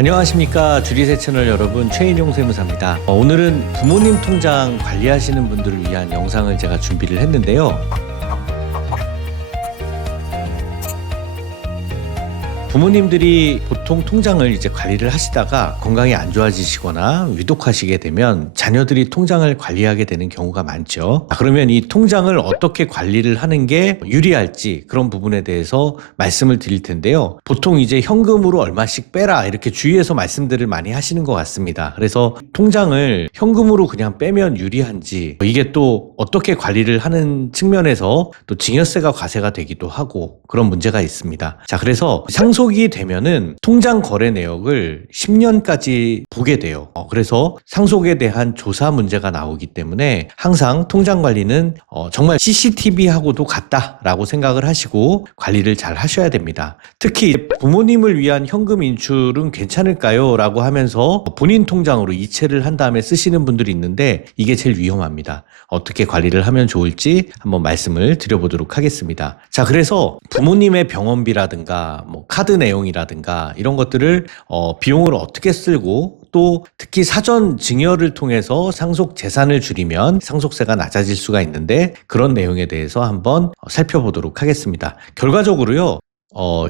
안녕하십니까. 주리세 채널 여러분, 최인용 세무사입니다. 오늘은 부모님 통장 관리하시는 분들을 위한 영상을 제가 준비를 했는데요. 부모님들이 보통 통장을 이제 관리를 하시다가 건강이 안 좋아지시거나 위독하시게 되면 자녀들이 통장을 관리하게 되는 경우가 많죠. 그러면 이 통장을 어떻게 관리를 하는 게 유리할지 그런 부분에 대해서 말씀을 드릴 텐데요. 보통 이제 현금으로 얼마씩 빼라 이렇게 주위에서 말씀들을 많이 하시는 것 같습니다. 그래서 통장을 현금으로 그냥 빼면 유리한지, 이게 또 어떻게 관리를 하는 측면에서 또 증여세가 과세가 되기도 하고 그런 문제가 있습니다. 자, 그래서 상속이 되면은 통장 거래 내역을 10년까지 보게 돼요. 그래서 상속에 대한 조사 문제가 나오기 때문에 항상 통장 관리는 정말 CCTV하고도 같다라고 생각을 하시고 관리를 잘 하셔야 됩니다. 특히 부모님을 위한 현금 인출은 괜찮을까요? 라고 하면서 본인 통장으로 이체를 한 다음에 쓰시는 분들이 있는데 이게 제일 위험합니다. 어떻게 관리를 하면 좋을지 한번 말씀을 드려보도록 하겠습니다. 자, 그래서 부모님의 병원비라든가 카드 내용이라든가 이런 것들을 비용을 어떻게 쓰고 또 특히 사전 증여를 통해서 상속 재산을 줄이면 상속세가 낮아질 수가 있는데 그런 내용에 대해서 한번 살펴보도록 하겠습니다. 결과적으로요.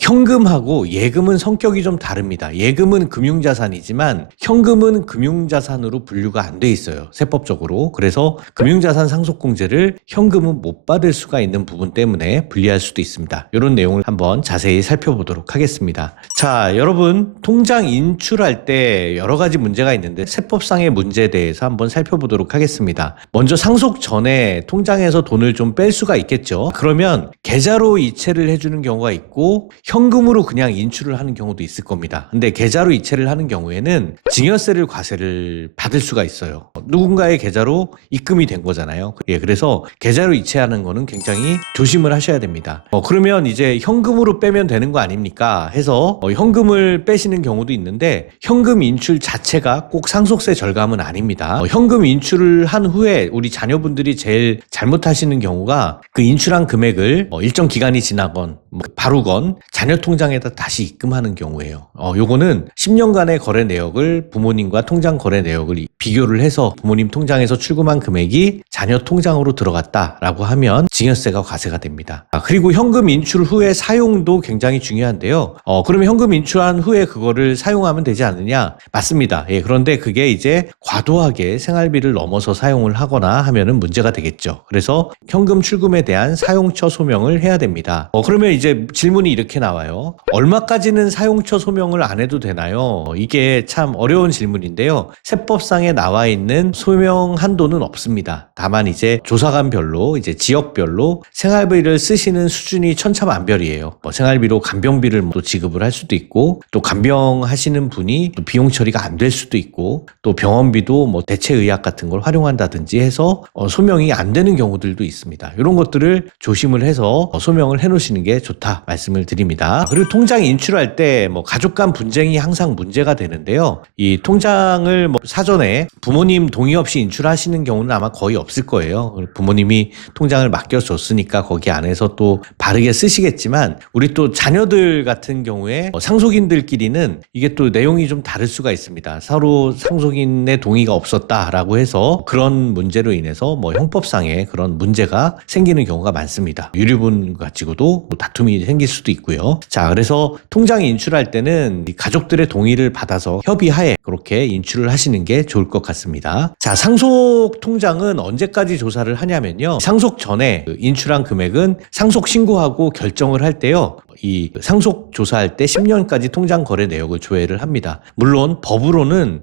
현금하고 예금은 성격이 좀 다릅니다. 예금은 금융자산이지만 현금은 금융자산으로 분류가 안 돼 있어요. 세법적으로. 그래서 금융자산 상속공제를 현금은 못 받을 수가 있는 부분 때문에 분리할 수도 있습니다. 이런 내용을 한번 자세히 살펴보도록 하겠습니다. 자, 여러분, 통장 인출할 때 여러 가지 문제가 있는데 세법상의 문제에 대해서 한번 살펴보도록 하겠습니다. 먼저 상속 전에 통장에서 돈을 좀 뺄 수가 있겠죠. 그러면 계좌로 이체를 해주는 경우가 있고 현금으로 그냥 인출을 하는 경우도 있을 겁니다. 근데 계좌로 이체를 하는 경우에는 증여세를 과세를 받을 수가 있어요. 누군가의 계좌로 입금이 된 거잖아요. 그래서 계좌로 이체하는 거는 굉장히 조심을 하셔야 됩니다. 그러면 이제 현금으로 빼면 되는 거 아닙니까? 해서 현금을 빼시는 경우도 있는데 현금 인출 자체가 꼭 상속세 절감은 아닙니다. 현금 인출을 한 후에 우리 자녀분들이 제일 잘못하시는 경우가 그 인출한 금액을 일정 기간이 지나건 바로 자녀 통장에다 다시 입금하는 경우예요. 요거는 10년간의 거래 내역을 부모님과 통장 거래 내역을 비교를 해서 부모님 통장에서 출금한 금액이 자녀 통장으로 들어갔다라고 하면 증여세가 과세가 됩니다. 그리고 현금 인출 후에 사용도 굉장히 중요한데요. 그러면 현금 인출한 후에 그거를 사용하면 되지 않느냐? 맞습니다. 그런데 그게 이제 과도하게 생활비를 넘어서 사용을 하거나 하면은 문제가 되겠죠. 그래서 현금 출금에 대한 사용처 소명을 해야 됩니다. 그러면 이제 질문이 이렇게 나와요. 얼마까지는 사용처 소명을 안 해도 되나요? 이게 참 어려운 질문인데요. 세법상에 나와 있는 소명 한도는 없습니다. 다만 이제 조사관별로 이제 지역별로 생활비를 쓰시는 수준이 천차만별이에요. 생활비로 간병비를 또 지급을 할 수도 있고 또 간병하시는 분이 또 비용 처리가 안 될 수도 있고 또 병원비도 대체의학 같은 걸 활용한다든지 해서 소명이 안 되는 경우들도 있습니다. 이런 것들을 조심을 해서 소명을 해 놓으시는 게 좋다 말씀을 드립니다. 그리고 통장 인출할 때 가족 간 분쟁이 항상 문제가 되는데요. 이 통장을 사전에 부모님 동의 없이 인출하시는 경우는 아마 거의 없을 거예요. 부모님이 통장을 맡겨줬으니까 거기 안에서 또 바르게 쓰시겠지만 우리 또 자녀들 같은 경우에 상속인들끼리는 이게 또 내용이 좀 다를 수가 있습니다. 서로 상속인의 동의가 없었다라고 해서 그런 문제로 인해서 형법상의 그런 문제가 생기는 경우가 많습니다. 유류분 가지고도 다툼이 생길 수도 있고요. 자, 그래서 통장 인출할 때는 가족들의 동의를 받아서 협의하에 그렇게 인출을 하시는 게 좋을 것 같습니다. 자, 상속 통장은 언제까지 조사를 하냐면요. 상속 전에 인출한 금액은 상속 신고하고 결정을 할 때요. 이 상속 조사할 때 10년까지 통장 거래 내역을 조회를 합니다. 물론 법으로는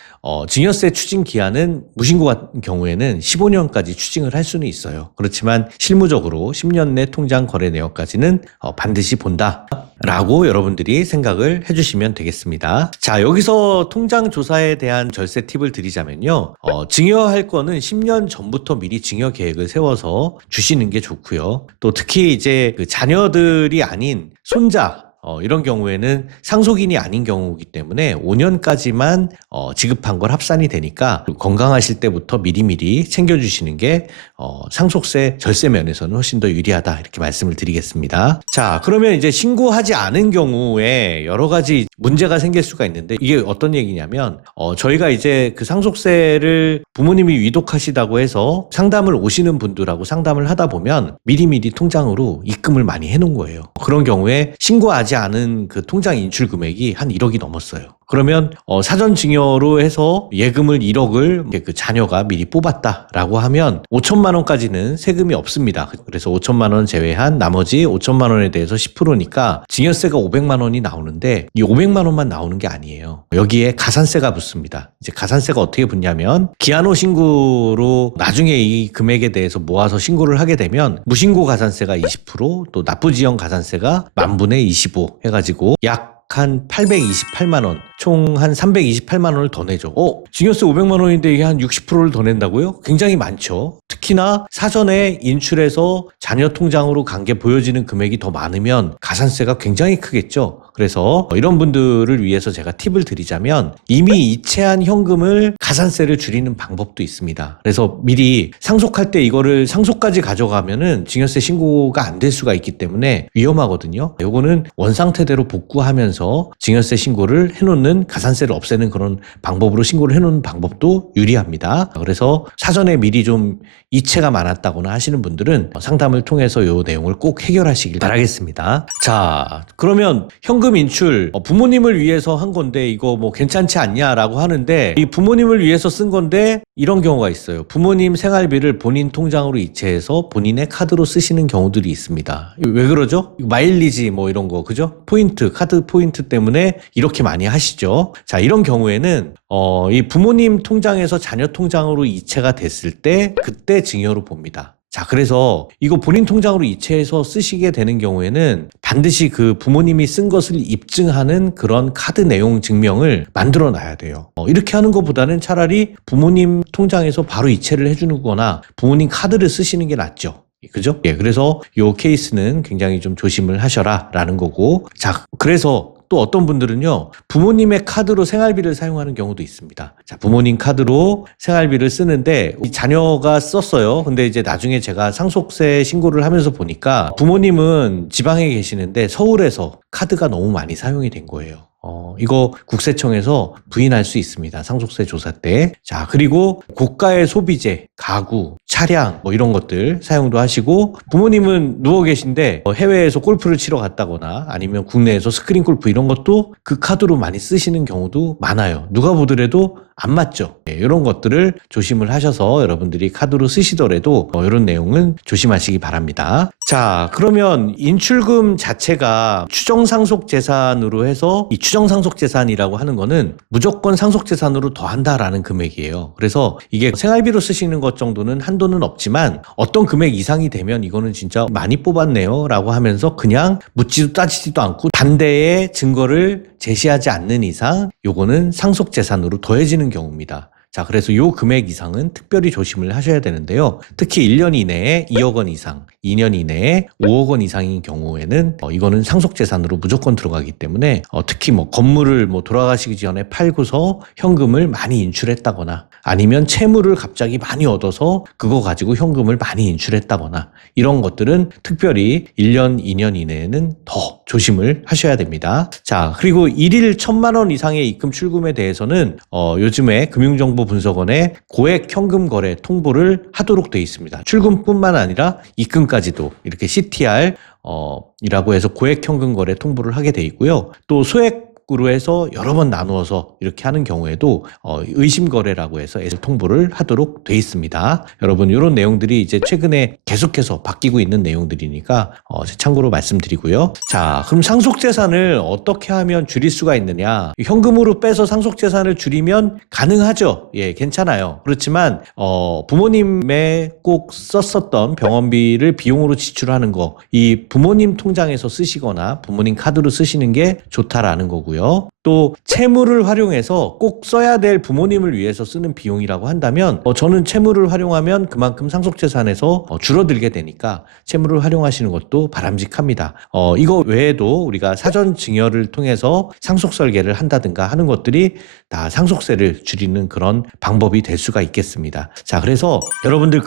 증여세 추징 기한은 무신고 같은 경우에는 15년까지 추징을 할 수는 있어요. 그렇지만 실무적으로 10년 내 통장 거래 내역까지는 반드시 본다. 라고 여러분들이 생각을 해주시면 되겠습니다. 자, 여기서 통장 조사에 대한 절세 팁을 드리자면요. 증여할 거는 10년 전부터 미리 증여 계획을 세워서 주시는 게 좋고요. 또 특히 이제 그 자녀들이 아닌 손자 이런 경우에는 상속인이 아닌 경우이기 때문에 5년까지만 지급한 걸 합산이 되니까 건강하실 때부터 미리미리 챙겨주시는 게 상속세 절세 면에서는 훨씬 더 유리하다 이렇게 말씀을 드리겠습니다. 자, 그러면 이제 신고하지 않은 경우에 여러 가지 문제가 생길 수가 있는데 이게 어떤 얘기냐면 저희가 이제 그 상속세를 부모님이 위독하시다고 해서 상담을 오시는 분들하고 상담을 하다 보면 미리미리 통장으로 입금을 많이 해놓은 거예요. 그런 경우에 신고하지 않은 그 통장 인출 금액이 한 1억이 넘었어요. 그러면 사전 증여로 해서 예금을 1억을 그 자녀가 미리 뽑았다라고 하면 5천만 원까지는 세금이 없습니다. 그래서 5천만 원 제외한 나머지 5천만 원에 대해서 10%니까 증여세가 500만 원이 나오는데 이 500만 원만 나오는 게 아니에요. 여기에 가산세가 붙습니다. 이제 가산세가 어떻게 붙냐면 기한후 신고로 나중에 이 금액에 대해서 모아서 신고를 하게 되면 무신고 가산세가 20%, 또 납부지연 가산세가 10,000분의 25 해가지고 약 한 828만 원, 총 한 328만 원을 더 내죠. 증여세 500만 원인데 이게 한 60%를 더 낸다고요? 굉장히 많죠. 특히나 사전에 인출해서 자녀 통장으로 간 게 보여지는 금액이 더 많으면 가산세가 굉장히 크겠죠. 그래서 이런 분들을 위해서 제가 팁을 드리자면 이미 이체한 현금을 가산세를 줄이는 방법도 있습니다. 그래서 미리 상속할 때 이거를 상속까지 가져가면은 증여세 신고가 안 될 수가 있기 때문에 위험하거든요. 요거는 원상태대로 복구하면서 증여세 신고를 해놓는 가산세를 없애는 그런 방법으로 신고를 해놓는 방법도 유리합니다. 그래서 사전에 미리 좀 이체가 많았다거나 하시는 분들은 상담을 통해서 요 내용을 꼭 해결하시길 바라겠습니다. 자, 그러면 현금 인출 부모님을 위해서 한 건데 이거 뭐 괜찮지 않냐라고 하는데 이 부모님을 위해서 쓴 건데 이런 경우가 있어요. 부모님 생활비를 본인 통장으로 이체해서 본인의 카드로 쓰시는 경우들이 있습니다. 왜 그러죠? 마일리지 뭐 이런 거 그죠? 포인트, 카드 포인트 때문에 이렇게 많이 하시죠. 자, 이런 경우에는 이 부모님 통장에서 자녀 통장으로 이체가 됐을 때 그때 증여로 봅니다. 자, 그래서 이거 본인 통장으로 이체해서 쓰시게 되는 경우에는 반드시 그 부모님이 쓴 것을 입증하는 그런 카드 내용 증명을 만들어 놔야 돼요. 이렇게 하는 것보다는 차라리 부모님 통장에서 바로 이체를 해주는 거나 부모님 카드를 쓰시는 게 낫죠. 그죠? 예, 그래서 요 케이스는 굉장히 좀 조심을 하셔라 라는 거고. 자, 그래서 또 어떤 분들은요, 부모님의 카드로 생활비를 사용하는 경우도 있습니다. 자, 부모님 카드로 생활비를 쓰는데 이 자녀가 썼어요. 근데 이제 나중에 제가 상속세 신고를 하면서 보니까 부모님은 지방에 계시는데 서울에서 카드가 너무 많이 사용이 된 거예요. 이거 국세청에서 부인할 수 있습니다. 상속세 조사 때. 자, 그리고 고가의 소비재, 가구, 차량 뭐 이런 것들 사용도 하시고 부모님은 누워 계신데 해외에서 골프를 치러 갔다거나 아니면 국내에서 스크린 골프 이런 것도 그 카드로 많이 쓰시는 경우도 많아요. 누가 보더라도 안 맞죠. 네, 이런 것들을 조심을 하셔서 여러분들이 카드로 쓰시더라도 이런 내용은 조심하시기 바랍니다. 자, 그러면 인출금 자체가 추정상속재산으로 해서 이 추정상속재산이라고 하는 거는 무조건 상속재산으로 더한다라는 금액이에요. 그래서 이게 생활비로 쓰시는 것 정도는 한도는 없지만 어떤 금액 이상이 되면 이거는 진짜 많이 뽑았네요 라고 하면서 그냥 묻지도 따지지도 않고 반대의 증거를 제시하지 않는 이상 요거는 상속재산으로 더해지는 경우입니다. 자, 그래서 요 금액 이상은 특별히 조심을 하셔야 되는데요. 특히 1년 이내에 2억 원 이상, 2년 이내에 5억 원 이상인 경우에는 이거는 상속재산으로 무조건 들어가기 때문에 특히 뭐 건물을 뭐 돌아가시기 전에 팔고서 현금을 많이 인출했다거나 아니면 채무를 갑자기 많이 얻어서 그거 가지고 현금을 많이 인출했다거나 이런 것들은 특별히 1년, 2년 이내에는 더 조심을 하셔야 됩니다. 자, 그리고 1일 1,000만 원 이상의 입금 출금에 대해서는 요즘에 금융정보분석원에 고액 현금 거래 통보를 하도록 되어 있습니다. 출금뿐만 아니라 입금까지도 이렇게 CTR 이라고 해서 고액 현금 거래 통보를 하게 돼 있고요. 또 소액 으로 해서 여러 번 나누어서 이렇게 하는 경우에도 의심 거래라고 해서 통보를 하도록 돼 있습니다. 여러분 이런 내용들이 이제 최근에 계속해서 바뀌고 있는 내용들이니까 참고로 말씀드리고요. 자, 그럼 상속재산을 어떻게 하면 줄일 수가 있느냐? 현금으로 빼서 상속재산을 줄이면 가능하죠. 예, 괜찮아요. 그렇지만 부모님의 꼭 썼었던 병원비를 비용으로 지출하는 거, 이 부모님 통장에서 쓰시거나 부모님 카드로 쓰시는 게 좋다라는 거고요. 또 또 채무를 활용해서 꼭 써야 될 부모님을 위해서 쓰는 비용이라고 한다면 저는 채무를 활용하면 그만큼 상속재산에서 줄어들게 되니까 채무를 활용하시는 것도 바람직합니다. 이거 외에도 우리가 사전 증여를 통해서 상속 설계를 한다든가 하는 것들이 다 상속세를 줄이는 그런 방법이 될 수가 있겠습니다. 자, 그래서 여러분들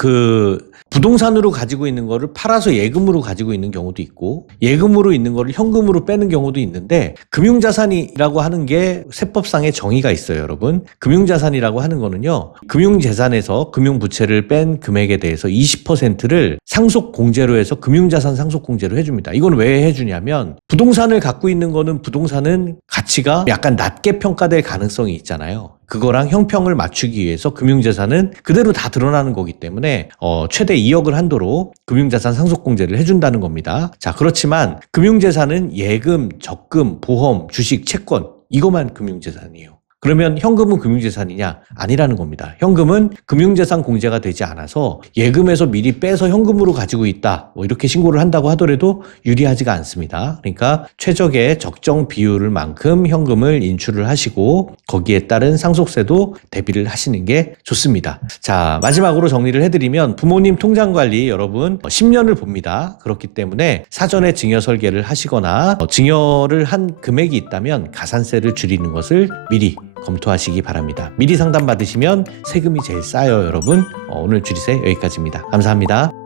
부동산으로 가지고 있는 거를 팔아서 예금으로 가지고 있는 경우도 있고 예금으로 있는 거를 현금으로 빼는 경우도 있는데 금융자산이라고 하는 게 세법상의 정의가 있어요, 여러분. 금융자산이라고 하는 거는요. 금융재산에서 금융부채를 뺀 금액에 대해서 20%를 상속공제로 해서 금융자산 상속공제로 해줍니다. 이건 왜 해주냐면 부동산을 갖고 있는 거는 부동산은 가치가 약간 낮게 평가될 가능성이 있잖아요. 그거랑 형평을 맞추기 위해서 금융재산은 그대로 다 드러나는 거기 때문에 최대 2억을 한도로 금융자산 상속공제를 해준다는 겁니다. 자, 그렇지만 금융재산은 예금, 적금, 보험, 주식, 채권 이것만 금융재산이에요. 그러면 현금은 금융재산이냐? 아니라는 겁니다. 현금은 금융재산 공제가 되지 않아서 예금에서 미리 빼서 현금으로 가지고 있다. 이렇게 신고를 한다고 하더라도 유리하지가 않습니다. 그러니까 최적의 적정 비율을 만큼 현금을 인출을 하시고 거기에 따른 상속세도 대비를 하시는 게 좋습니다. 자, 마지막으로 정리를 해드리면 부모님 통장관리 여러분 10년을 봅니다. 그렇기 때문에 사전에 증여 설계를 하시거나 증여를 한 금액이 있다면 가산세를 줄이는 것을 미리 검토하시기 바랍니다. 미리 상담 받으시면 세금이 제일 싸요, 여러분. 오늘 주리세 여기까지입니다. 감사합니다.